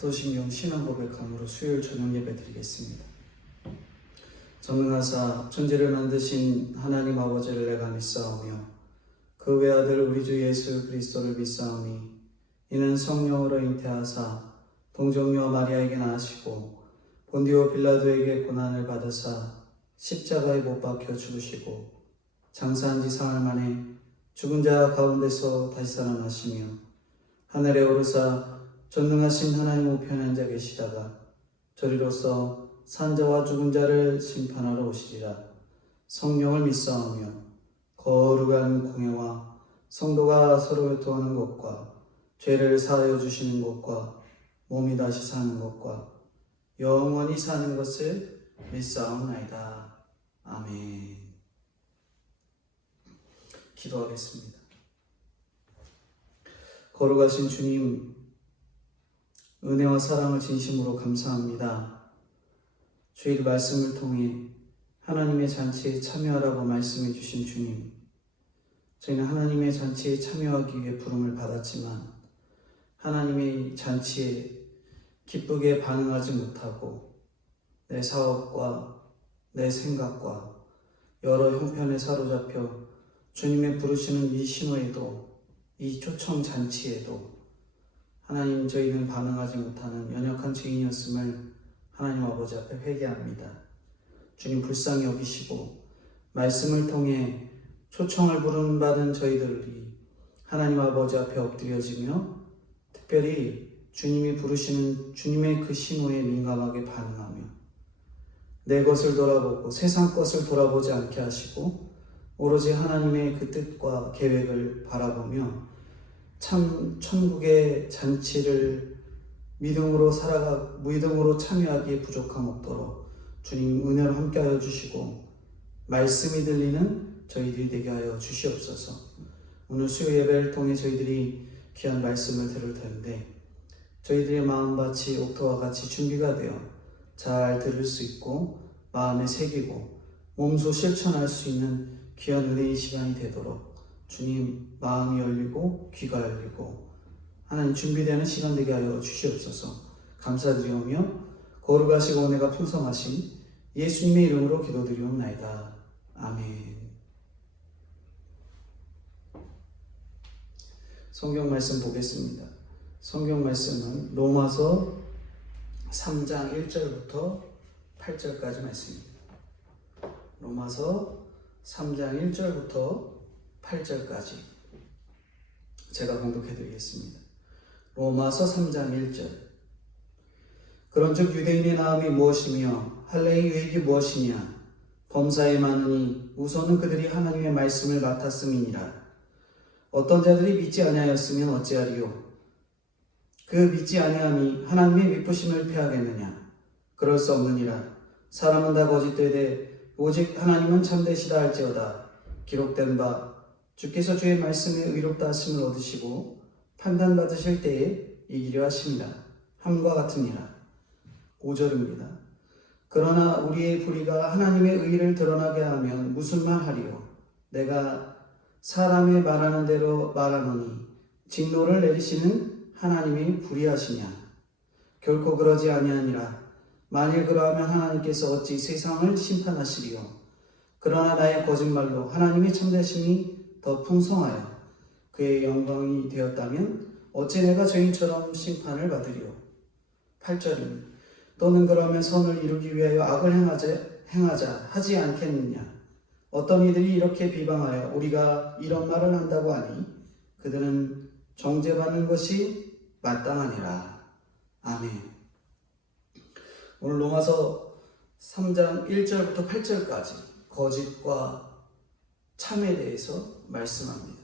사도신경 신앙 고백함으로 수요일 저녁 예배 드리겠습니다. 전능하사 천지를 만드신 하나님 아버지를 내가 믿사오며 그 외아들 우리 주 예수 그리스도를 믿사오니 이는 성령으로 잉태하사 동정녀 마리아에게 나으시고 본디오 빌라도에게 고난을 받으사 십자가에 못 박혀 죽으시고 장사한 지 사흘 만에 죽은 자 가운데서 다시 살아나시며 하늘에 오르사 전능하신 하나님 우편에 앉아 계시다가 저리로서 산자와 죽은 자를 심판하러 오시리라. 성령을 믿사오며 거룩한 공회와 성도가 서로 교통하는 것과 죄를 사하여 주시는 것과 몸이 다시 사는 것과 영원히 사는 것을 믿사옵나이다. 아멘. 기도하겠습니다. 거룩하신 주님, 은혜와 사랑을 진심으로 감사합니다. 주일 말씀을 통해 하나님의 잔치에 참여하라고 말씀해 주신 주님, 저희는 하나님의 잔치에 참여하기 위해 부름을 받았지만 하나님의 잔치에 기쁘게 반응하지 못하고 내 사업과 내 생각과 여러 형편에 사로잡혀 주님의 부르시는 이 신호에도, 이 초청 잔치에도 하나님, 저희는 반응하지 못하는 연약한 죄인이었음을 하나님 아버지 앞에 회개합니다. 주님 불쌍히 여기시고 말씀을 통해 초청을 부름받은 저희들이 하나님 아버지 앞에 엎드려지며 특별히 주님이 부르시는 주님의 그 신호에 민감하게 반응하며 내 것을 돌아보고 세상 것을 돌아보지 않게 하시고 오로지 하나님의 그 뜻과 계획을 바라보며 참 천국의 잔치를 믿음으로 참여하기에 부족함 없도록 주님 은혜로 함께하여 주시고 말씀이 들리는 저희들이 되게 하여 주시옵소서. 오늘 수요 예배를 통해 저희들이 귀한 말씀을 들을 텐데 저희들의 마음밭이 옥토와 같이 준비가 되어 잘 들을 수 있고 마음에 새기고 몸소 실천할 수 있는 귀한 은혜의 시간이 되도록 주님 마음이 열리고 귀가 열리고 하나님 준비되는 시간 되게 하여 주시옵소서. 감사드리오며 거룩하시고 은혜가 풍성하신 예수님의 이름으로 기도드리옵나이다. 아멘. 성경 말씀 보겠습니다. 성경 말씀은 로마서 3장 1절부터 8절까지 말씀입니다. 로마서 3장 1절부터 8절까지 제가 봉독해 드리겠습니다. 로마서 3장 1절. 그런즉 유대인의 나음이 무엇이며 할례의 유익이 무엇이냐? 범사에 많으니 우선은 그들이 하나님의 말씀을 맡았음이니라. 어떤 자들이 믿지 아니하였으면 어찌하리요? 그 믿지 아니함이 하나님의 미쁘심을 패하겠느냐? 그럴 수 없느니라. 사람은 다 거짓되되 오직 하나님은 참되시다 할지어다. 기록된 바 주께서 주의 말씀에 의롭다 하심을 얻으시고 판단받으실 때에 이기려 하심이라. 함과 같으니라. 5절입니다. 그러나 우리의 불의가 하나님의 의를 드러나게 하면 무슨 말 하리요? 내가 사람의 말하는 대로 말하노니 진노를 내리시는 하나님이 불의하시냐? 결코 그러지 아니하니라. 만일 그러하면 하나님께서 어찌 세상을 심판하시리요? 그러나 나의 거짓말로 하나님의 참되심이 더 풍성하여 그의 영광이 되었다면 어찌 내가 죄인처럼 심판을 받으리요? 8절입니다. 또는 그러면 선을 이루기 위하여 악을 행하자 하지 않겠느냐? 어떤 이들이 이렇게 비방하여 우리가 이런 말을 한다고 하니 그들은 정죄받는 것이 마땅하니라. 아멘. 오늘 로마서 3장 1절부터 8절까지 거짓과 참에 대해서 말씀합니다.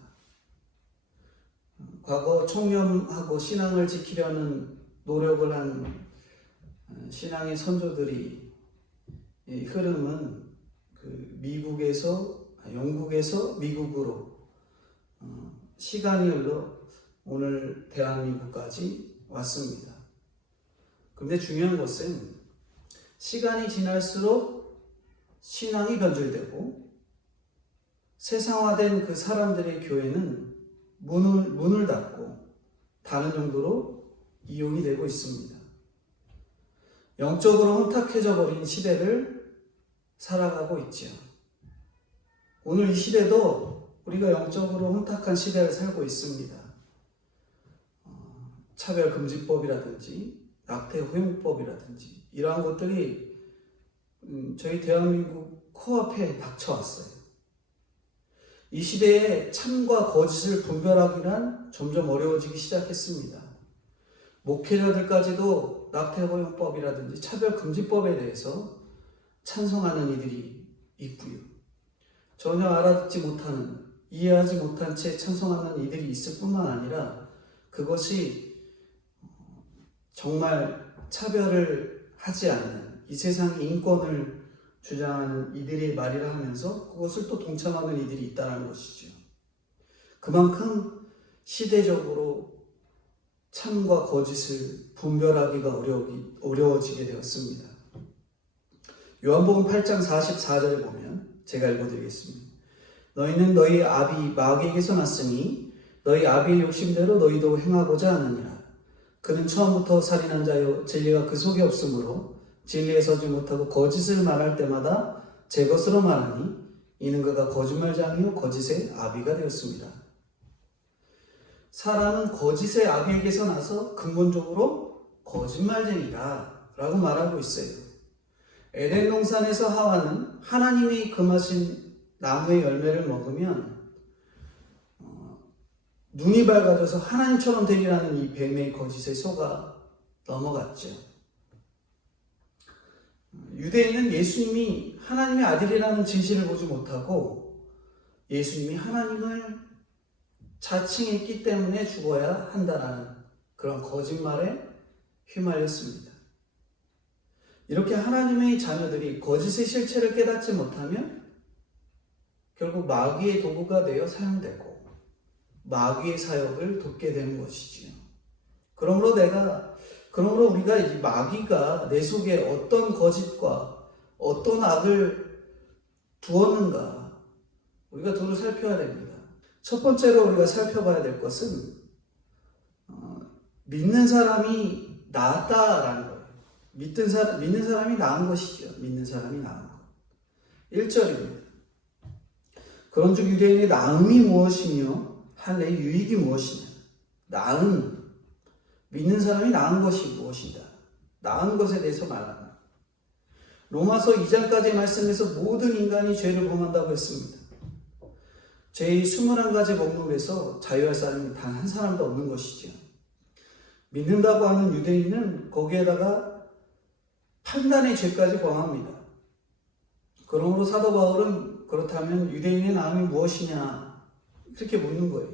과거 청렴하고 신앙을 지키려는 노력을 한 신앙의 선조들이 이 흐름은 영국에서 미국으로 시간이 흘러 오늘 대한민국까지 왔습니다. 그런데 중요한 것은 시간이 지날수록 신앙이 변질되고 세상화된 그 사람들의 교회는 문을 닫고 다른 용도로 이용이 되고 있습니다. 영적으로 혼탁해져 버린 시대를 살아가고 있지요. 오늘 이 시대도 우리가 영적으로 혼탁한 시대를 살고 있습니다. 차별금지법이라든지 낙태 허용법이라든지 이러한 것들이 저희 대한민국 코앞에 닥쳐왔어요. 이 시대에 참과 거짓을 분별하기란 점점 어려워지기 시작했습니다. 목회자들까지도 낙태 허용법이라든지 차별금지법에 대해서 찬성하는 이들이 있고요. 전혀 알아듣지 못하는, 이해하지 못한 채 찬성하는 이들이 있을 뿐만 아니라 그것이 정말 차별을 하지 않는 이 세상의 인권을 주장하는 이들의 말이라 하면서 그것을 또 동참하는 이들이 있다는 것이죠. 그만큼 시대적으로 참과 거짓을 분별하기가 어려워지게 되었습니다. 요한복음 8장 44절에 보면 제가 읽어드리겠습니다. 너희는 너희 아비 마귀에게서 났으니 너희 아비의 욕심대로 너희도 행하고자 하느니라. 그는 처음부터 살인한 자요 진리가 그 속에 없으므로 진리에 서지 못하고 거짓을 말할 때마다 제 것으로 말하니 이는 그가 거짓말장이요 거짓의 아비가 되었습니다. 사람은 거짓의 아비에게서 나서 근본적으로 거짓말쟁이다 라고 말하고 있어요. 에덴 동산에서 하와는 하나님이 금하신 나무의 열매를 먹으면 눈이 밝아져서 하나님처럼 되리라는 이 뱀의 거짓에 속아 넘어갔죠. 유대인은 예수님이 하나님의 아들이라는 진실을 보지 못하고 예수님이 하나님을 자칭했기 때문에 죽어야 한다라는 그런 거짓말에 휘말렸습니다. 이렇게 하나님의 자녀들이 거짓의 실체를 깨닫지 못하면 결국 마귀의 도구가 되어 사용되고 마귀의 사역을 돕게 되는 것이지요. 그러므로 우리가 이 마귀가 내 속에 어떤 거짓과 어떤 악을 두었는가 우리가 두루 살펴야 됩니다. 첫 번째로 우리가 살펴봐야 될 것은 믿는 사람이 나았다라는 거예요. 믿는 사람이 나은 것이죠. 믿는 사람이 나은 것. 1절입니다. 그런즉 유대인의 나음이 무엇이며 할례의 유익이 무엇이냐. 나음, 믿는 사람이 나은 것이 무엇이다. 나은 것에 대해서 말합니다. 로마서 2장까지의 말씀에서 모든 인간이 죄를 범한다고 했습니다. 제 21가지 목록에서 자유할 사람이 단 한 사람도 없는 것이죠. 믿는다고 하는 유대인은 거기에다가 판단의 죄까지 범합니다. 그러므로 사도 바울은 그렇다면 유대인의 나음이 무엇이냐 이렇게 묻는 거예요.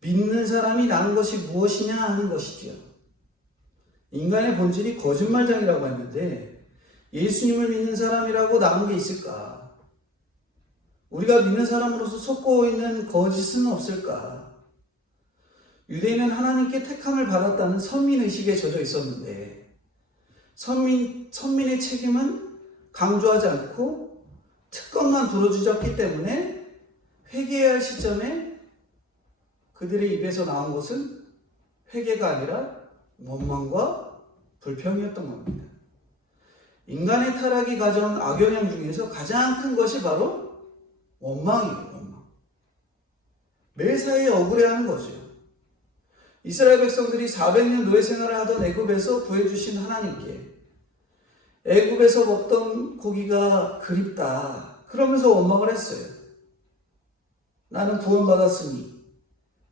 믿는 사람이 나은 것이 무엇이냐 하는 것이죠. 인간의 본질이 거짓말장이라고 했는데 예수님을 믿는 사람이라고 나은 게 있을까? 우리가 믿는 사람으로서 속고 있는 거짓은 없을까? 유대인은 하나님께 택함을 받았다는 선민의식에 젖어 있었는데 선민의 책임은 강조하지 않고 특권만 불어주셨기 때문에 회개해야 할 시점에 그들의 입에서 나온 것은 회개가 아니라 원망과 불평이었던 겁니다. 인간의 타락이 가져온 악영향 중에서 가장 큰 것이 바로 원망이에요. 원망. 매사에 억울해하는 거죠. 이스라엘 백성들이 400년 노예 생활을 하던 애굽에서 구해주신 하나님께 애굽에서 먹던 고기가 그립다 그러면서 원망을 했어요. 나는 구원받았으니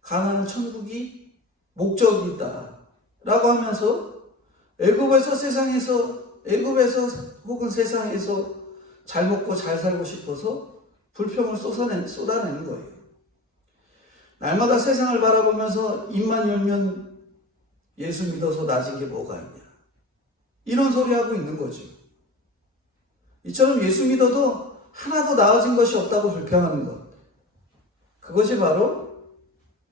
가나안 천국이 목적이다 라고 하면서 애굽에서 혹은 세상에서 잘 먹고 잘 살고 싶어서 불평을 쏟아내는 거예요. 날마다 세상을 바라보면서 입만 열면 예수 믿어서 나아진 게 뭐가 있냐 이런 소리 하고 있는 거죠. 이처럼 예수 믿어도 하나도 나아진 것이 없다고 불평하는 것, 그것이 바로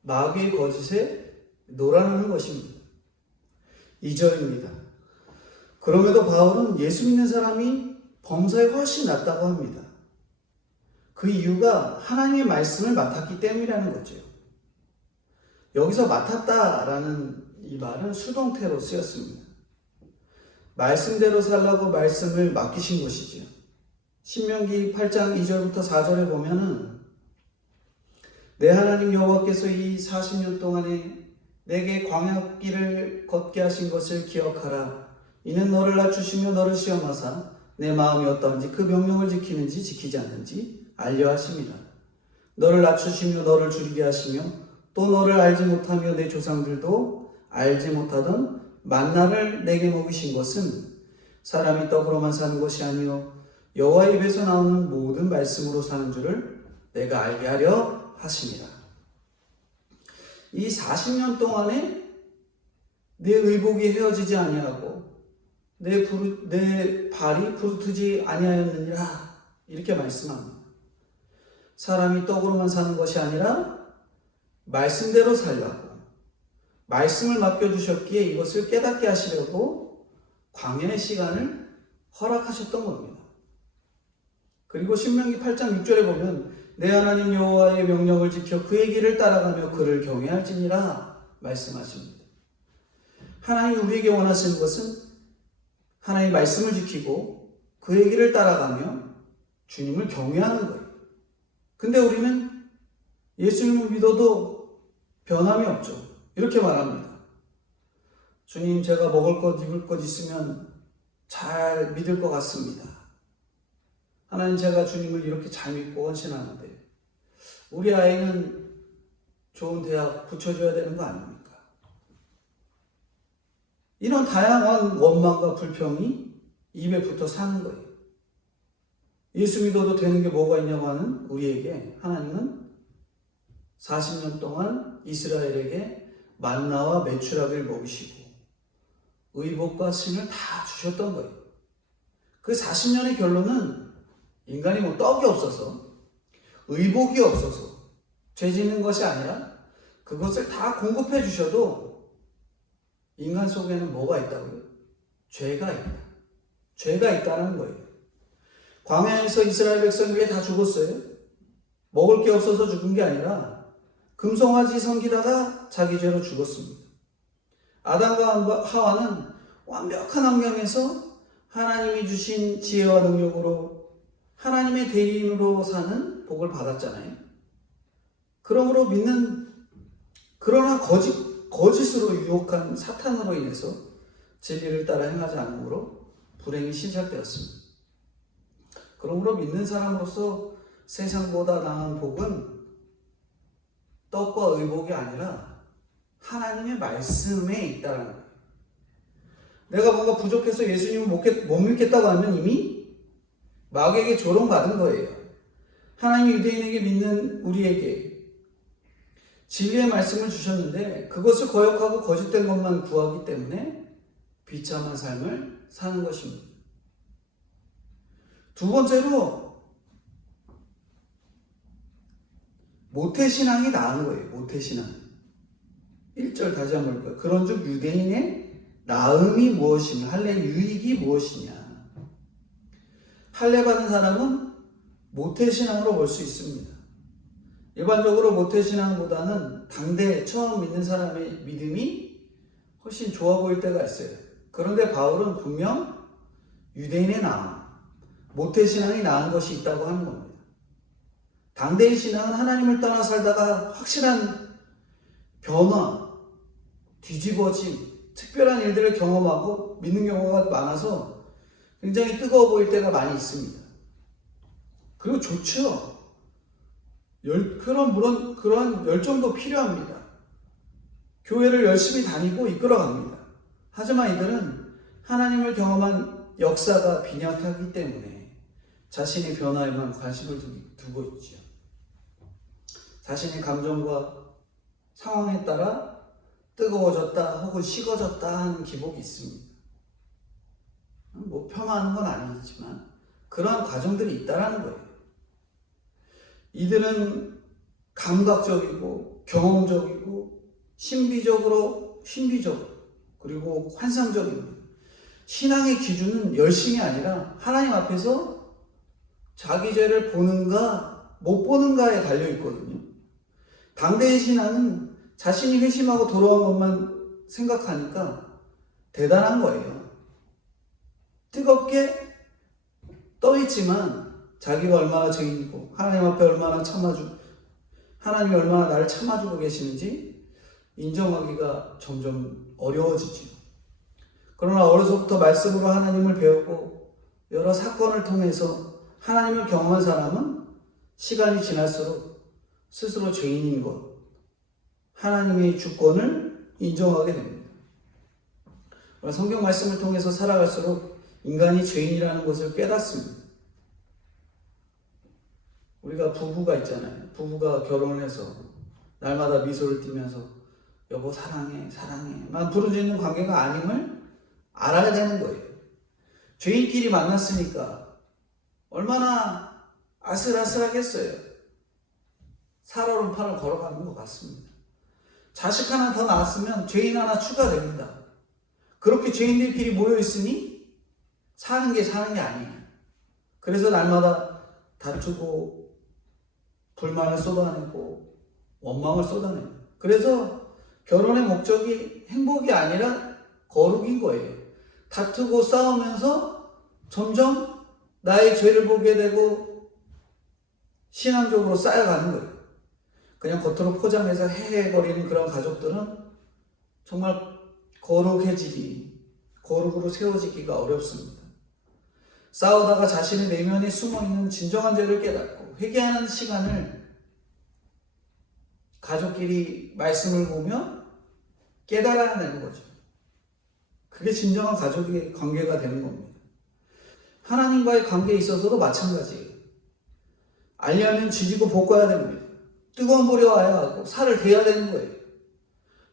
마귀의 거짓에 놀아나는 것입니다. 2절입니다. 그럼에도 바울은 예수 믿는 사람이 범사에 훨씬 낫다고 합니다. 그 이유가 하나님의 말씀을 맡았기 때문이라는 거죠. 여기서 맡았다라는 이 말은 수동태로 쓰였습니다. 말씀대로 살라고 말씀을 맡기신 것이지요. 신명기 8장 2절부터 4절에 보면은 내 하나님 여호와께서 이 40년 동안에 내게 광야길을 걷게 하신 것을 기억하라. 이는 너를 낮추시며 너를 시험하사 내 마음이 어떠한지 그 명령을 지키는지 지키지 않는지 알려 하심이라. 너를 낮추시며 너를 줄이게 하시며 또 너를 알지 못하며 내 조상들도 알지 못하던 만나를 내게 먹이신 것은 사람이 떡으로만 사는 것이 아니요 여호와 입에서 나오는 모든 말씀으로 사는 줄을 내가 알게 하려 하심이라. 이 40년 동안에 내 의복이 헤어지지 아니하고 내 발이 부르트지 아니하였느니라 이렇게 말씀합니다. 사람이 떡으로만 사는 것이 아니라 말씀대로 살라고 말씀을 맡겨주셨기에 이것을 깨닫게 하시려고 광야의 시간을 허락하셨던 겁니다. 그리고 신명기 8장 6절에 보면 내 하나님 여호와의 명령을 지켜 그의 길을 따라가며 그를 경외할지니라 말씀하십니다. 하나님이 우리에게 원하시는 것은 하나님의 말씀을 지키고 그의 길을 따라가며 주님을 경외하는 거예요. 근데 우리는 예수님을 믿어도 변함이 없죠. 이렇게 말합니다. 주님, 제가 먹을 것, 입을 것 있으면 잘 믿을 것 같습니다. 하나님, 제가 주님을 이렇게 잘 믿고 헌신하는데 우리 아이는 좋은 대학 붙여줘야 되는 거 아닙니까? 이런 다양한 원망과 불평이 입에 붙어 사는 거예요. 예수 믿어도 되는 게 뭐가 있냐고 하는 우리에게 하나님은 40년 동안 이스라엘에게 만나와 메추라기를 먹이시고 의복과 신을 다 주셨던 거예요. 그 40년의 결론은 인간이 뭐 떡이 없어서 의복이 없어서 죄 짓는 것이 아니라 그것을 다 공급해 주셔도 인간 속에는 뭐가 있다고요? 죄가 있다. 죄가 있다는 거예요. 광야에서 이스라엘 백성이 왜 다 죽었어요? 먹을 게 없어서 죽은 게 아니라 금송아지 섬기다가 자기 죄로 죽었습니다. 아담과 하와는 완벽한 환경에서 하나님이 주신 지혜와 능력으로 하나님의 대리인으로 사는 복을 받았잖아요. 그러므로 그러나 거짓으로 유혹한 사탄으로 인해서 진리를 따라 행하지 않으므로 불행이 시작되었습니다. 그러므로 믿는 사람으로서 세상보다 나은 복은 떡과 의복이 아니라 하나님의 말씀에 있다는 거예요. 내가 뭔가 부족해서 예수님을 못 믿겠다고 하면 이미 마귀에게 조롱받은 거예요. 하나님이 유대인에게 믿는 우리에게 진리의 말씀을 주셨는데 그것을 거역하고 거짓된 것만 구하기 때문에 비참한 삶을 사는 것입니다. 두 번째로 모태신앙이 나은 거예요. 모태신앙. 1절 다시 한번 볼까요? 그런즉 유대인의 나음이 무엇이냐, 할례의 유익이 무엇이냐. 할례 받은 사람은 모태신앙으로 볼 수 있습니다. 일반적으로 모태신앙보다는 당대 처음 믿는 사람의 믿음이 훨씬 좋아 보일 때가 있어요. 그런데 바울은 분명 유대인의 나음, 모태신앙이 나은 것이 있다고 하는 겁니다. 당대의 신앙은 하나님을 떠나 살다가 확실한 변화, 뒤집어짐, 특별한 일들을 경험하고 믿는 경우가 많아서 굉장히 뜨거워 보일 때가 많이 있습니다. 그리고 좋죠. 그런 열정도 필요합니다. 교회를 열심히 다니고 이끌어갑니다. 하지만 이들은 하나님을 경험한 역사가 빈약하기 때문에 자신의 변화에만 관심을 두고 있죠. 자신의 감정과 상황에 따라 뜨거워졌다 혹은 식어졌다 하는 기복이 있습니다. 뭐 폄하하는 건 아니지만 그러한 과정들이 있다라는 거예요. 이들은 감각적이고 경험적이고 신비적 그리고 환상적입니다. 신앙의 기준은 열심이 아니라 하나님 앞에서 자기 죄를 보는가 못 보는가에 달려있거든요. 당대의 신앙은 자신이 회심하고 돌아온 것만 생각하니까 대단한 거예요. 뜨겁게 떠있지만 자기가 얼마나 죄인이고 하나님 앞에 얼마나 하나님이 얼마나 나를 참아주고 계시는지 인정하기가 점점 어려워지죠. 그러나 어려서부터 말씀으로 하나님을 배웠고 여러 사건을 통해서 하나님을 경험한 사람은 시간이 지날수록 스스로 죄인인 것, 하나님의 주권을 인정하게 됩니다. 성경 말씀을 통해서 살아갈수록 인간이 죄인이라는 것을 깨닫습니다. 우리가 부부가 있잖아요. 부부가 결혼을 해서 날마다 미소를 띠면서 여보 사랑해 만 부르짖는 관계가 아님을 알아야 되는 거예요. 죄인끼리 만났으니까 얼마나 아슬아슬하겠어요. 살얼음판을 걸어가는 것 같습니다. 자식 하나 더 낳았으면 죄인 하나 추가됩니다. 그렇게 죄인들끼리 모여있으니 사는 게 아니에요. 그래서 날마다 다투고 불만을 쏟아내고 원망을 쏟아내고, 그래서 결혼의 목적이 행복이 아니라 거룩인 거예요. 다투고 싸우면서 점점 나의 죄를 보게 되고 신앙적으로 쌓여가는 거예요. 그냥 겉으로 포장해서 헤헤거리는 그런 가족들은 정말 거룩으로 세워지기가 어렵습니다. 싸우다가 자신의 내면에 숨어있는 진정한 죄를 깨닫고 회개하는 시간을 가족끼리 말씀을 보며 깨달아야 되는 거죠. 그게 진정한 가족의 관계가 되는 겁니다. 하나님과의 관계에 있어서도 마찬가지예요. 알려면 지지고 볶아야 됩니다. 뜨거운 불에 와야 하고 살을 대야 되는 거예요.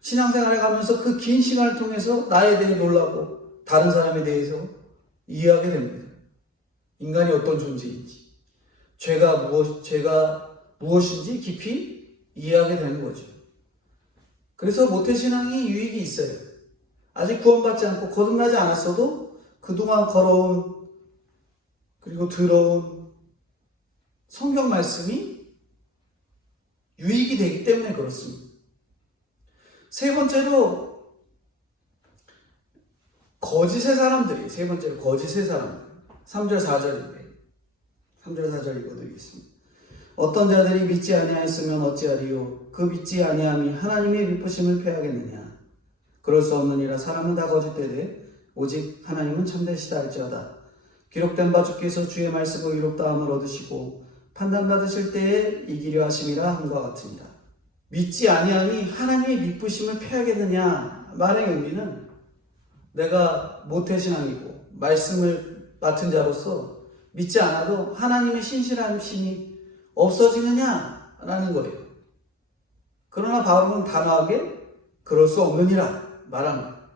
신앙생활을 가면서 그 긴 시간을 통해서 나에 대해 놀라고 다른 사람에 대해서 이해하게 됩니다. 인간이 어떤 존재인지, 죄가 무엇인지 깊이 이해하게 되는 거죠. 그래서 모태신앙이 유익이 있어요. 아직 구원받지 않고 거듭나지 않았어도 그동안 걸어온 그리고 들어온 성경 말씀이 유익이 되기 때문에 그렇습니다. 세 번째로 거짓의 사람들이 3절 4절인데 3절 4절 읽어드리겠습니다. 어떤 자들이 믿지 아니하였으면 어찌하리요? 그 믿지 아니함이 하나님의 미쁘심을 패하겠느냐? 그럴 수 없느니라. 사람은 다 거짓되되 오직 하나님은 참되시다 할지어다. 기록된 바 주께서 주의 말씀으로 의롭다함을 얻으시고 판단받으실 때에 이기려 하심이라 함과 같으니라. 믿지 아니함이 하나님의 미쁘심을 패하겠느냐? 말의 의미는 내가 모태신앙이고 말씀을 맡은 자로서 믿지 않아도 하나님의 신실하심이 없어지느냐라는 거예요. 그러나 바울은 단호하게 그럴 수 없느니라 말합니다.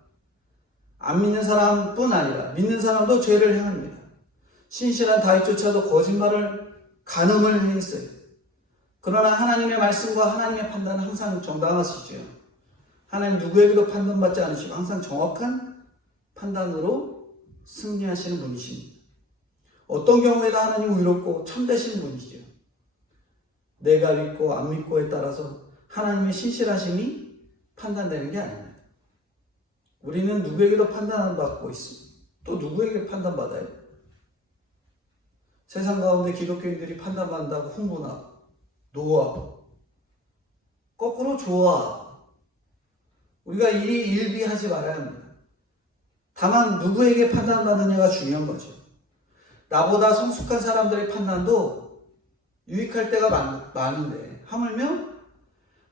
안 믿는 사람뿐 아니라 믿는 사람도 죄를 행합니다. 신실한 다윗조차도 거짓말을 간음을 했어요. 그러나 하나님의 말씀과 하나님의 판단은 항상 정당하시죠. 하나님 누구에게도 판단받지 않으시고 항상 정확한 판단으로 승리하시는 분이십니다. 어떤 경우에도 하나님은 의롭고 참되시는 분이시죠. 내가 믿고 안 믿고에 따라서 하나님의 신실하심이 판단되는 게 아닙니다. 우리는 누구에게도 판단받고 있습니다. 또 누구에게 판단받아요? 세상 가운데 기독교인들이 판단받는다고 흥분하고 노하고 거꾸로 좋아하고 우리가 일비하지 말아야 합니다. 다만 누구에게 판단받느냐가 중요한 거죠. 나보다 성숙한 사람들의 판단도 유익할 때가 많은데 하물며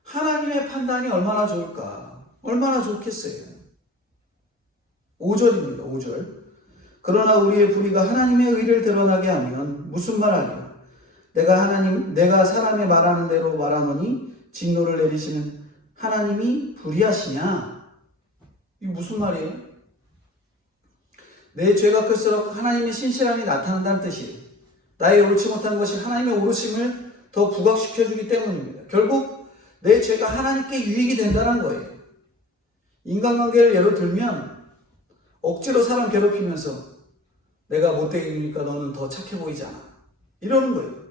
하나님의 판단이 얼마나 좋을까? 얼마나 좋겠어요. 5절입니다. 5절. 그러나 우리의 불의가 하나님의 의를 드러나게 하면 무슨 말하냐? 내가 사람의 말하는 대로 말하노니 진노를 내리시는 하나님이 불의하시냐? 이게 무슨 말이에요? 내 죄가 클수록 하나님의 신실함이 나타난다는 뜻이에요. 나의 옳지 못한 것이 하나님의 옳으심을 더 부각시켜주기 때문입니다. 결국 내 죄가 하나님께 유익이 된다는 거예요. 인간관계를 예로 들면 억지로 사람 괴롭히면서 내가 못되니까 너는 더 착해 보이지 않아. 이러는 거예요.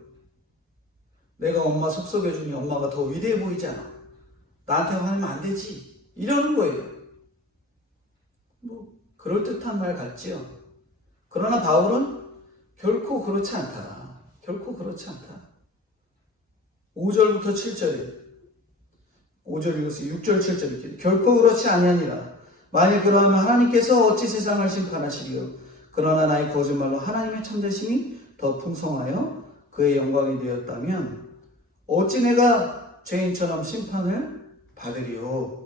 내가 엄마 속썩여주니 엄마가 더 위대해 보이지 않아. 나한테 화내면 안 되지. 이러는 거예요. 그럴듯한 말 같지요. 그러나 바울은 결코 그렇지 않다. 결코 그렇지 않다. 5절부터 7절에 5절 읽었어요. 6절 7절 이렇게 결코 그렇지 아니하니라. 만일 그러하면 하나님께서 어찌 세상을 심판하시리요. 그러나 나의 거짓말로 하나님의 참되심이 더 풍성하여 그의 영광이 되었다면 어찌 내가 죄인처럼 심판을 받으리요.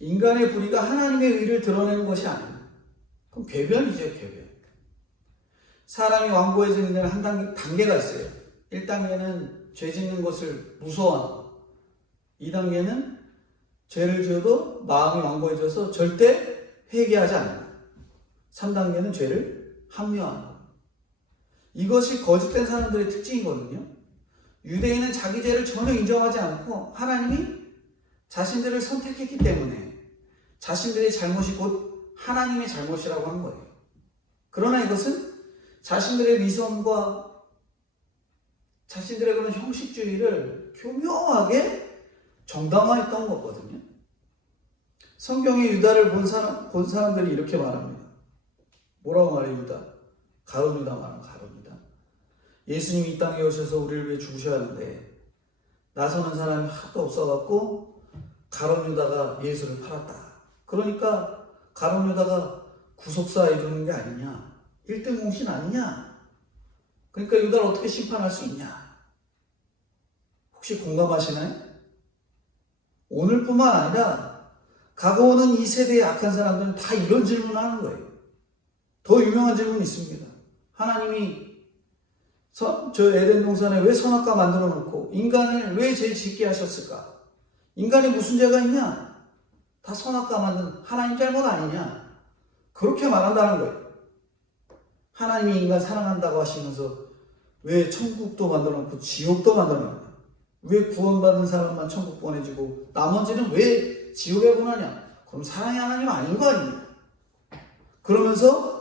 인간의 불의가 하나님의 의를 드러내는 것이 아닙니다. 그럼 궤변이죠, 궤변. 사람이 완고해지는 데는 한 단계가 있어요. 1단계는 죄 짓는 것을 무서워하는 것. 2단계는 죄를 지어도 마음이 완고해져서 절대 회개하지 않는 것. 3단계는 죄를 합리화하는 것. 이것이 거짓된 사람들의 특징이거든요. 유대인은 자기 죄를 전혀 인정하지 않고 하나님이 자신들을 선택했기 때문에 자신들의 잘못이 곧 하나님의 잘못이라고 한 거예요. 그러나 이것은 자신들의 위선과 자신들의 그런 형식주의를 교묘하게 정당화했던 거거든요. 성경에 유다를 본 사람들이 이렇게 말합니다. 뭐라고 말해요, 유다? 가룟 유다 말하는 가룟 유다. 예수님이 이 땅에 오셔서 우리를 위해 죽으셔야 하는데 나서는 사람이 하나도 없어갖고 가룟 유다가 예수를 팔았다. 그러니까 가룟 유다가 구속사에 이르는 게 아니냐, 1등 공신 아니냐. 그러니까 유다를 어떻게 심판할 수 있냐. 혹시 공감하시나요? 오늘뿐만 아니라 가고오는 이 세대의 악한 사람들은 다 이런 질문을 하는 거예요. 더 유명한 질문이 있습니다. 하나님이 저 에덴 동산에 왜 선악과 만들어 놓고 인간을 왜 죄 짓게 하셨을까? 인간이 무슨 죄가 있냐? 다 선악과 만든 하나님 잘못 아니냐? 그렇게 말한다는 거예요. 하나님이 인간 사랑한다고 하시면서 왜 천국도 만들어 놓고 지옥도 만들어 놓냐? 왜 구원받은 사람만 천국 보내주고 나머지는 왜 지옥에 보내냐? 그럼 사랑의 하나님 아닌 거 아니냐? 그러면서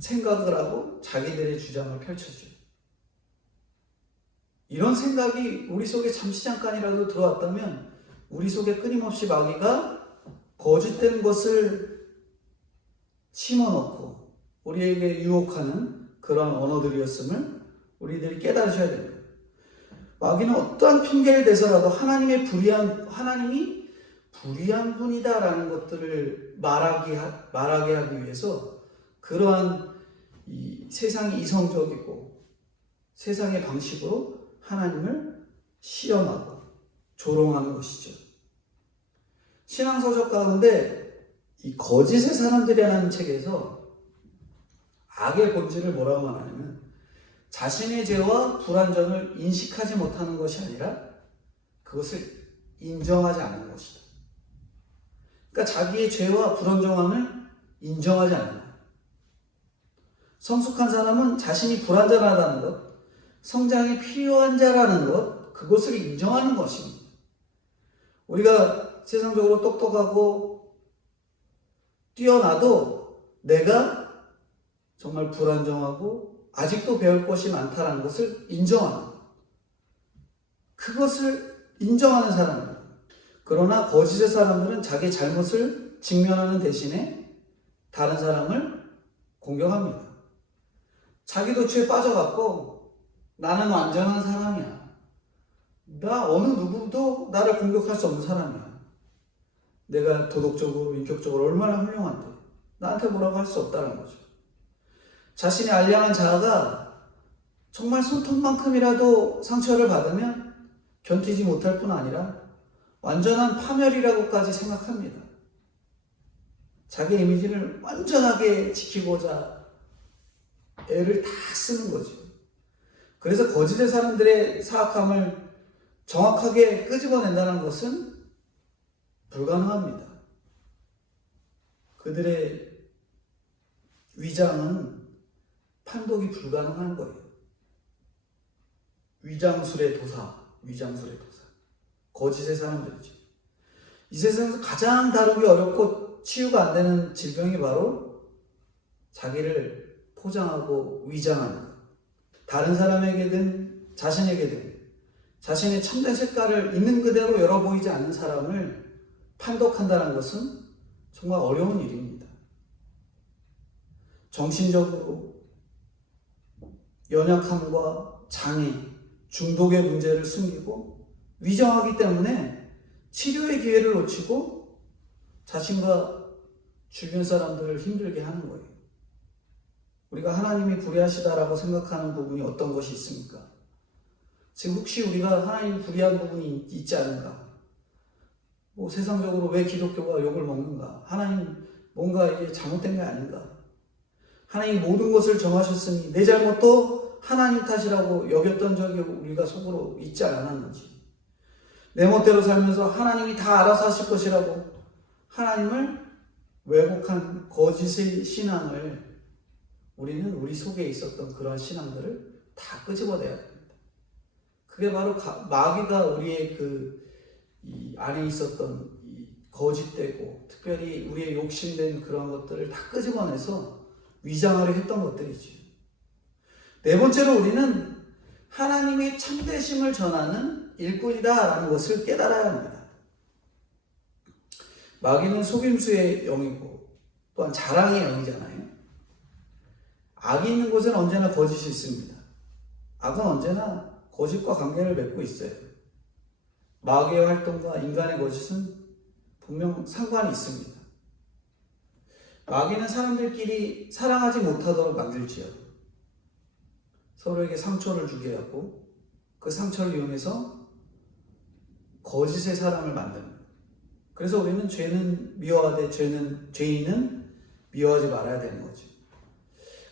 생각을 하고 자기들의 주장을 펼쳐줘요. 이런 생각이 우리 속에 잠시 잠깐이라도 들어왔다면 우리 속에 끊임없이 마귀가 거짓된 것을 심어넣고 우리에게 유혹하는 그러한 언어들이었음을 우리들이 깨달으셔야 됩니다. 마귀는 어떠한 핑계를 대서라도 하나님이 불의한 분이다라는 것들을 말하게 하기 위해서 그러한 이 세상이 이성적이고 세상의 방식으로 하나님을 시험하고 조롱하는 것이죠. 신앙서적 가운데 이 거짓의 사람들이라는 책에서 악의 본질을 뭐라고 말하냐면 자신의 죄와 불완전을 인식하지 못하는 것이 아니라 그것을 인정하지 않는 것이다. 그러니까 자기의 죄와 불완전함을 인정하지 않는 것. 성숙한 사람은 자신이 불완전하다는 것, 성장이 필요한 자라는 것, 그것을 인정하는 것입니다. 우리가 세상적으로 똑똑하고 뛰어나도 내가 정말 불완전하고 아직도 배울 것이 많다는 것을 인정하는 것. 그것을 인정하는 사람입니다. 그러나 거짓의 사람들은 자기 잘못을 직면하는 대신에 다른 사람을 공격합니다. 자기도 죄에 빠져갖고 나는 완전한 사람이야. 나 어느 누구도 나를 공격할 수 없는 사람이야. 내가 도덕적으로 인격적으로 얼마나 훌륭한데 나한테 뭐라고 할 수 없다는 거죠. 자신의 알량한 자아가 정말 손톱만큼이라도 상처를 받으면 견디지 못할 뿐 아니라 완전한 파멸이라고까지 생각합니다. 자기 이미지를 완전하게 지키고자 애를 다 쓰는 거죠. 그래서 거짓의 사람들의 사악함을 정확하게 끄집어낸다는 것은 불가능합니다. 그들의 위장은 판독이 불가능한 거예요. 위장술의 도사. 거짓의 사람들이죠. 이 세상에서 가장 다루기 어렵고 치유가 안 되는 질병이 바로 자기를 포장하고 위장하는 것. 다른 사람에게든 자신에게든 자신의 참된 색깔을 있는 그대로 열어 보이지 않는 사람을 판독한다는 것은 정말 어려운 일입니다. 정신적으로 연약함과 장애, 중독의 문제를 숨기고 위장하기 때문에 치료의 기회를 놓치고 자신과 주변 사람들을 힘들게 하는 거예요. 우리가 하나님이 불의하시다라고 생각하는 부분이 어떤 것이 있습니까? 지금 혹시 우리가 하나님이 불의한 부분이 있지 않은가? 세상적으로 왜 기독교가 욕을 먹는가? 하나님 뭔가 이게 잘못된 게 아닌가? 하나님이 모든 것을 정하셨으니 내 잘못도 하나님 탓이라고 여겼던 적이 우리가 속으로 있지 않았는지, 내 멋대로 살면서 하나님이 다 알아서 하실 것이라고 하나님을 왜곡한 거짓의 신앙을 우리는 우리 속에 있었던 그런 신앙들을 다 끄집어내야 됩니다. 그게 바로 마귀가 우리의 이 안에 있었던 이 거짓되고 특별히 우리의 욕심된 그런 것들을 다 끄집어내서 위장하려 했던 것들이죠. 네 번째로 우리는 하나님의 참되심을 전하는 일꾼이다라는 것을 깨달아야 합니다. 마귀는 속임수의 영이고 또한 자랑의 영이잖아요. 악이 있는 곳에는 언제나 거짓이 있습니다. 악은 언제나 거짓과 관계를 맺고 있어요. 마귀의 활동과 인간의 거짓은 분명 상관이 있습니다. 마귀는 사람들끼리 사랑하지 못하도록 만들지요. 서로에게 상처를 주게 하고 그 상처를 이용해서 거짓의 사람을 만듭니다. 그래서 우리는 죄는 미워하되 죄인은 미워하지 말아야 되는 거죠.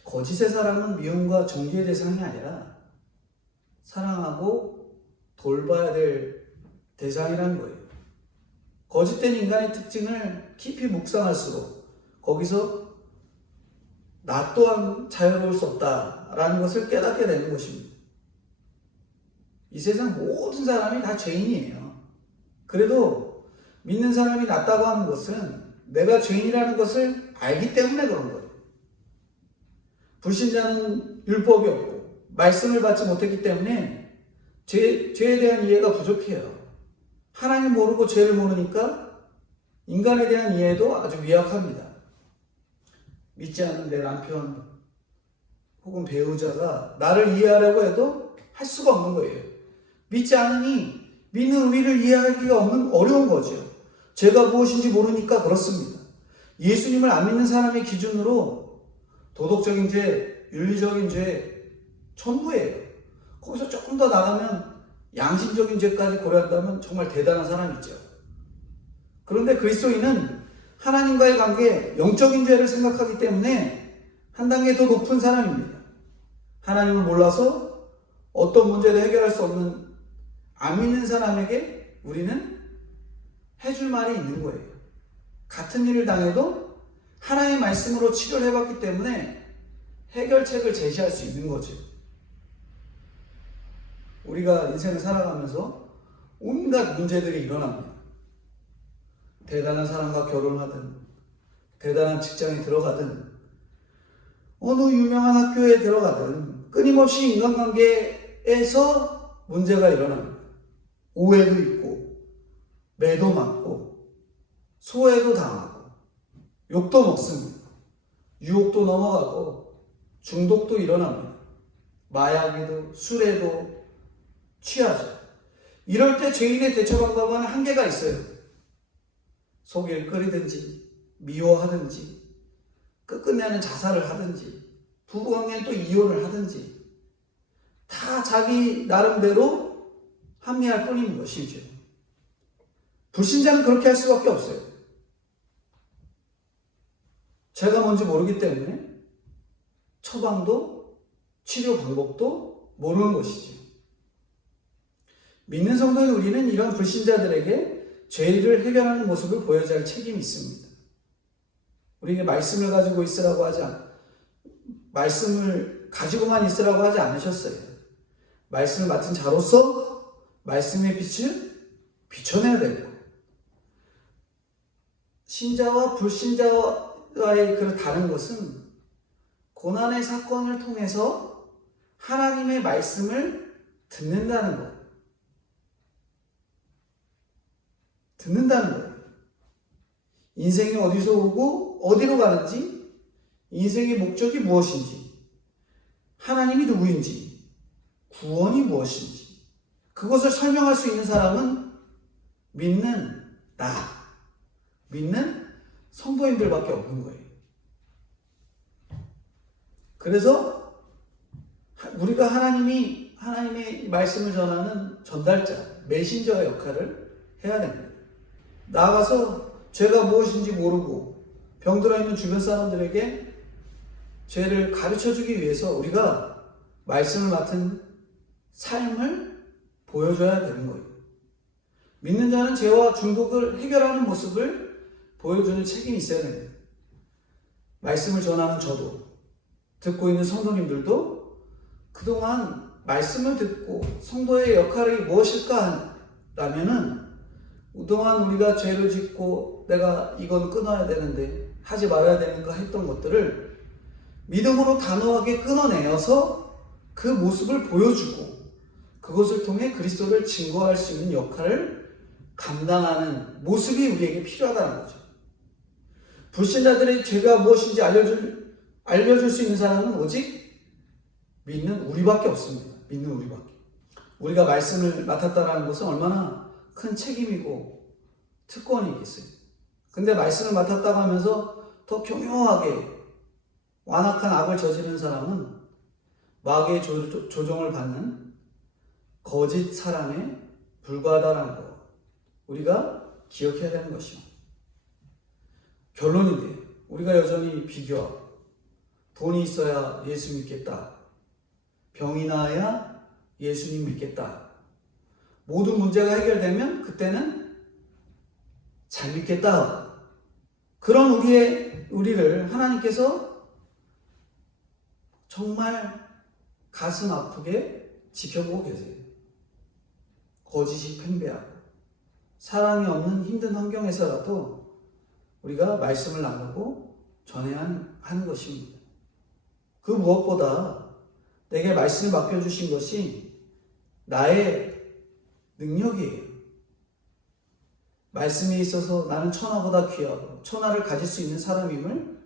거짓의 사람은 미움과 정죄의 대상이 아니라 사랑하고 돌봐야 될 대상이라는 거예요. 거짓된 인간의 특징을 깊이 묵상할수록 거기서 나 또한 자유로울 수 없다라는 것을 깨닫게 되는 것입니다. 이 세상 모든 사람이 다 죄인이에요. 그래도 믿는 사람이 낫다고 하는 것은 내가 죄인이라는 것을 알기 때문에 그런 거예요. 불신자는 율법이 없고 말씀을 받지 못했기 때문에 죄에 대한 이해가 부족해요. 하나님 모르고 죄를 모르니까 인간에 대한 이해도 아주 미약합니다. 믿지 않는 내 남편 혹은 배우자가 나를 이해하려고 해도 할 수가 없는 거예요. 믿지 않으니 믿는 우리를 이해하기가 어려운 거죠. 죄가 무엇인지 모르니까 그렇습니다. 예수님을 안 믿는 사람의 기준으로 도덕적인 죄, 윤리적인 죄, 전부예요. 거기서 조금 더 나가면 양심적인 죄까지 고려한다면 정말 대단한 사람이죠. 그런데 그리스도인은 하나님과의 관계, 영적인 죄를 생각하기 때문에 한 단계 더 높은 사람입니다. 하나님을 몰라서 어떤 문제도 해결할 수 없는 안 믿는 사람에게 우리는 해줄 말이 있는 거예요. 같은 일을 당해도 하나님의 말씀으로 치료를 해봤기 때문에 해결책을 제시할 수 있는 거죠. 우리가 인생을 살아가면서 온갖 문제들이 일어납니다. 대단한 사람과 결혼하든, 대단한 직장에 들어가든, 어느 유명한 학교에 들어가든 끊임없이 인간관계에서 문제가 일어납니다. 오해도 있고, 매도 많고, 소외도 당하고, 욕도 먹습니다. 유혹도 넘어가고, 중독도 일어납니다. 마약에도, 술에도 취하죠. 이럴 때 죄인의 대처 방법은 한계가 있어요. 속일 끓이든지, 미워하든지, 끝끝내는 자살을 하든지, 부부관계는 또 이혼을 하든지, 다 자기 나름대로 합리할 뿐인 것이죠. 불신자는 그렇게 할 수밖에 없어요. 죄가 뭔지 모르기 때문에 처방도 치료 방법도 모르는 것이죠. 믿는 성도인 우리는 이런 불신자들에게 죄를 해결하는 모습을 보여줘야 할 책임이 있습니다. 우리에게 말씀을 가지고 있으라고 말씀을 가지고만 있으라고 하지 않으셨어요. 말씀을 맡은 자로서 말씀의 빛을 비춰내야 되고, 신자와 불신자와의 그 다른 것은 고난의 사건을 통해서 하나님의 말씀을 듣는다는 것. 인생이 어디서 오고 어디로 가는지, 인생의 목적이 무엇인지, 하나님이 누구인지, 구원이 무엇인지, 그것을 설명할 수 있는 사람은 믿는 믿는 성도님들밖에 없는 거예요. 그래서 우리가 하나님의 말씀을 전하는 전달자, 메신저의 역할을 해야 됩니다. 나아가서 죄가 무엇인지 모르고 병들어 있는 주변 사람들에게 죄를 가르쳐주기 위해서 우리가 말씀을 맡은 삶을 보여줘야 되는 거예요. 믿는 자는 죄와 중독을 해결하는 모습을 보여주는 책임이 있어야 됩니다. 말씀을 전하는 저도, 듣고 있는 성도님들도 그동안 말씀을 듣고 성도의 역할이 무엇일까 라면은 그동안 우리가 죄를 짓고 내가 이건 끊어야 되는데 하지 말아야 되는가 했던 것들을 믿음으로 단호하게 끊어내어서 그 모습을 보여주고 그것을 통해 그리스도를 증거할 수 있는 역할을 감당하는 모습이 우리에게 필요하다는 거죠. 불신자들의 죄가 무엇인지 알려줄 수 있는 사람은 오직 믿는 우리밖에 없습니다. 믿는 우리밖에. 우리가 말씀을 맡았다는 것은 얼마나 큰 책임이고 특권이 있겠어요. 근데 말씀을 맡았다고 하면서 더 교묘하게 완악한 악을 저지르는 사람은 마귀의 조종을 받는 거짓 사람에 불과하다는 것, 우리가 기억해야 되는 것이요. 결론인데 우리가 여전히 비교하고 돈이 있어야 예수 믿겠다, 병이 나아야 예수님 믿겠다, 모든 문제가 해결되면 그때는 잘 믿겠다, 그런 우리를 하나님께서 정말 가슴 아프게 지켜보고 계세요. 거짓이 팽배하고 사랑이 없는 힘든 환경에서라도 우리가 말씀을 나누고 전해야 하는 것입니다. 그 무엇보다 내게 말씀을 맡겨주신 것이 나의 능력이에요. 말씀에 있어서 나는 천하보다 귀하고 천하를 가질 수 있는 사람임을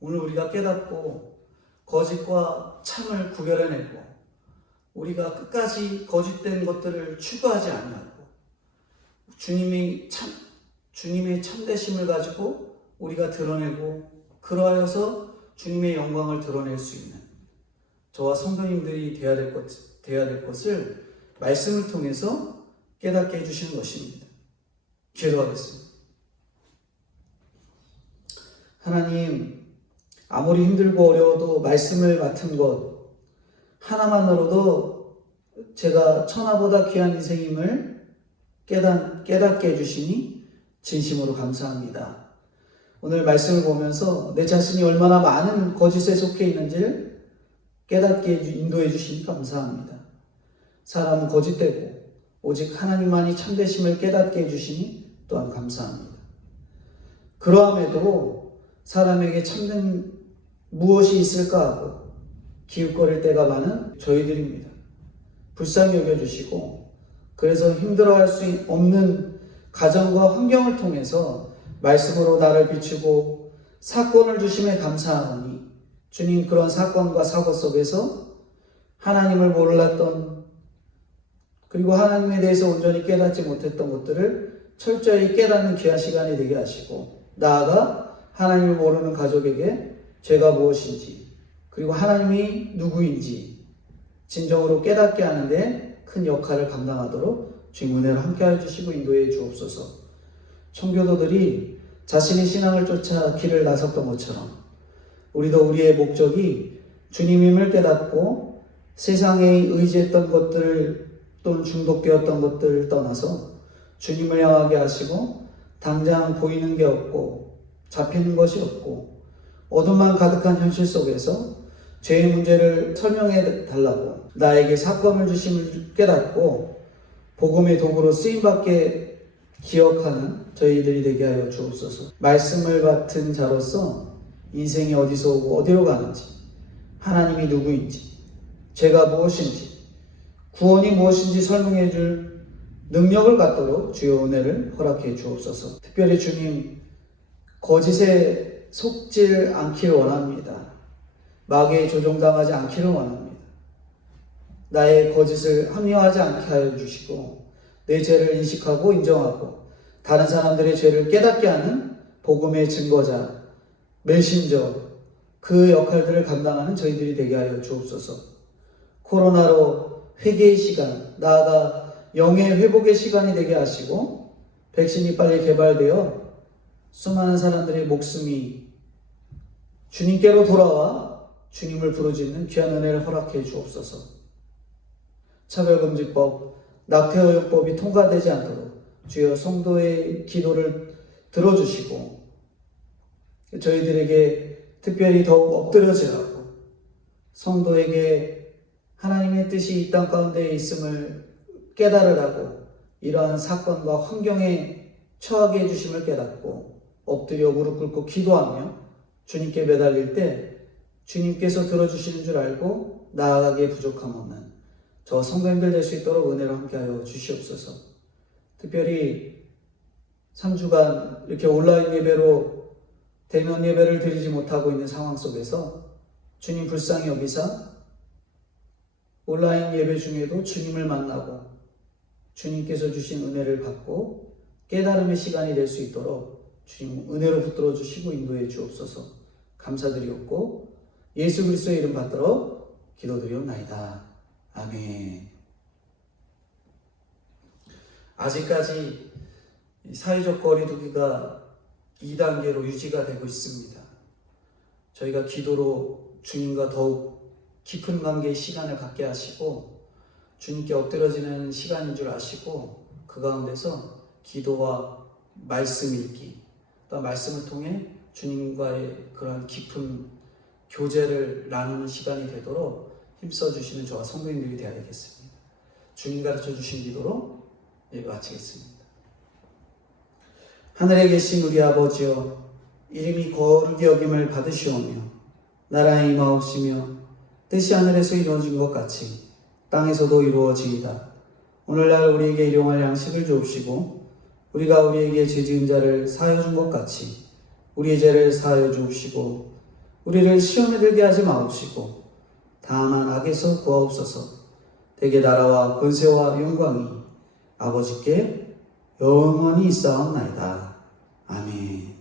오늘 우리가 깨닫고 거짓과 참을 구별해내고 우리가 끝까지 거짓된 것들을 추구하지 아니하고 주님의 참되심을 가지고 우리가 드러내고 그러하여서 주님의 영광을 드러낼 수 있는 저와 성도님들이 되어야 될 것을 말씀을 통해서 깨닫게 해주시는 것입니다. 기도하겠습니다. 하나님, 아무리 힘들고 어려워도 말씀을 맡은 것 하나만으로도 제가 천하보다 귀한 인생임을 깨닫게 해주시니 진심으로 감사합니다. 오늘 말씀을 보면서 내 자신이 얼마나 많은 거짓에 속해 있는지를 깨닫게 인도해 주시니 감사합니다. 사람은 거짓되고 오직 하나님만이 참되심을 깨닫게 해주시니 또한 감사합니다. 그러함에도 사람에게 참된 무엇이 있을까 하고 기웃거릴 때가 많은 저희들입니다. 불쌍히 여겨주시고 그래서 힘들어할 수 없는 가정과 환경을 통해서 말씀으로 나를 비추고 사건을 주심에 감사하노니 주님, 그런 사건과 사고 속에서 하나님을 몰랐던 그리고 하나님에 대해서 온전히 깨닫지 못했던 것들을 철저히 깨닫는 귀한 시간이 되게 하시고 나아가 하나님을 모르는 가족에게 죄가 무엇인지 그리고 하나님이 누구인지 진정으로 깨닫게 하는데 큰 역할을 감당하도록 주님 은혜를 함께하여 주시고 인도해 주옵소서. 청교도들이 자신의 신앙을 쫓아 길을 나섰던 것처럼 우리도 우리의 목적이 주님임을 깨닫고 세상에 의지했던 것들 또는 중독되었던 것들을 떠나서 주님을 향하게 하시고 당장 보이는 게 없고 잡히는 것이 없고 어둠만 가득한 현실 속에서 죄의 문제를 설명해 달라고 나에게 사건을 주심을 깨닫고 복음의 도구로 쓰임받게 기억하는 저희들이 되게 하여 주옵소서. 말씀을 맡은 자로서 인생이 어디서 오고 어디로 가는지, 하나님이 누구인지, 죄가 무엇인지, 구원이 무엇인지 설명해 줄 능력을 갖도록 주여 은혜를 허락해 주옵소서. 특별히 주님, 거짓에 속질 않기를 원합니다. 마귀에 조종당하지 않기를 원합니다. 나의 거짓을 합리화하지 않게 하여 주시고 내 죄를 인식하고 인정하고 다른 사람들의 죄를 깨닫게 하는 복음의 증거자, 메신저, 그 역할들을 감당하는 저희들이 되게 하여 주옵소서. 코로나로 회개의 시간, 나아가 영의 회복의 시간이 되게 하시고 백신이 빨리 개발되어 수많은 사람들의 목숨이 주님께로 돌아와 주님을 부르짖는 귀한 은혜를 허락해 주옵소서. 차별금지법, 낙태허용법이 통과되지 않도록 주여 성도의 기도를 들어주시고 저희들에게 특별히 더욱 엎드려지라고 성도에게 하나님의 뜻이 이 땅 가운데 있음을 깨달으라고 이러한 사건과 환경에 처하게 해주심을 깨닫고 엎드려 무릎 꿇고 기도하며 주님께 매달릴 때 주님께서 들어주시는 줄 알고 나아가기에 부족함 없는 저 성도님들 될 수 있도록 은혜로 함께하여 주시옵소서. 특별히 3주간 이렇게 온라인 예배로 대면 예배를 드리지 못하고 있는 상황 속에서 주님 불쌍히 여기사 온라인 예배 중에도 주님을 만나고 주님께서 주신 은혜를 받고 깨달음의 시간이 될 수 있도록 주님 은혜로 붙들어 주시고 인도해 주옵소서. 감사드리옵고 예수 그리스도의 이름 받들어 기도드리옵나이다. 아멘. 아직까지 사회적 거리두기가 2단계로 유지가 되고 있습니다. 저희가 기도로 주님과 더욱 깊은 관계의 시간을 갖게 하시고 주님께 엎드려지는 시간인 줄 아시고 그 가운데서 기도와 말씀 읽기, 또 말씀을 통해 주님과의 그러한 깊은 교제를 나누는 시간이 되도록 힘써주시는 저와 성도님들이 되어야 되겠습니다. 주님 가르쳐 주신 기도로 예배 마치겠습니다. 하늘에 계신 우리 아버지여, 이름이 거룩히 여김을 받으시오며 나라의 임하옵시며 뜻이 하늘에서 이루어진 것 같이 땅에서도 이루어지이다. 오늘날 우리에게 일용할 양식을 주옵시고 우리가 우리에게 죄지은 자를 사하여 준 것 같이 우리의 죄를 사하여 주옵시고 우리를 시험에 들게 하지 마옵시고 다만 악에서 구하옵소서. 대개 나라와 권세와 영광이 아버지께 영원히 있사옵나이다. 아멘.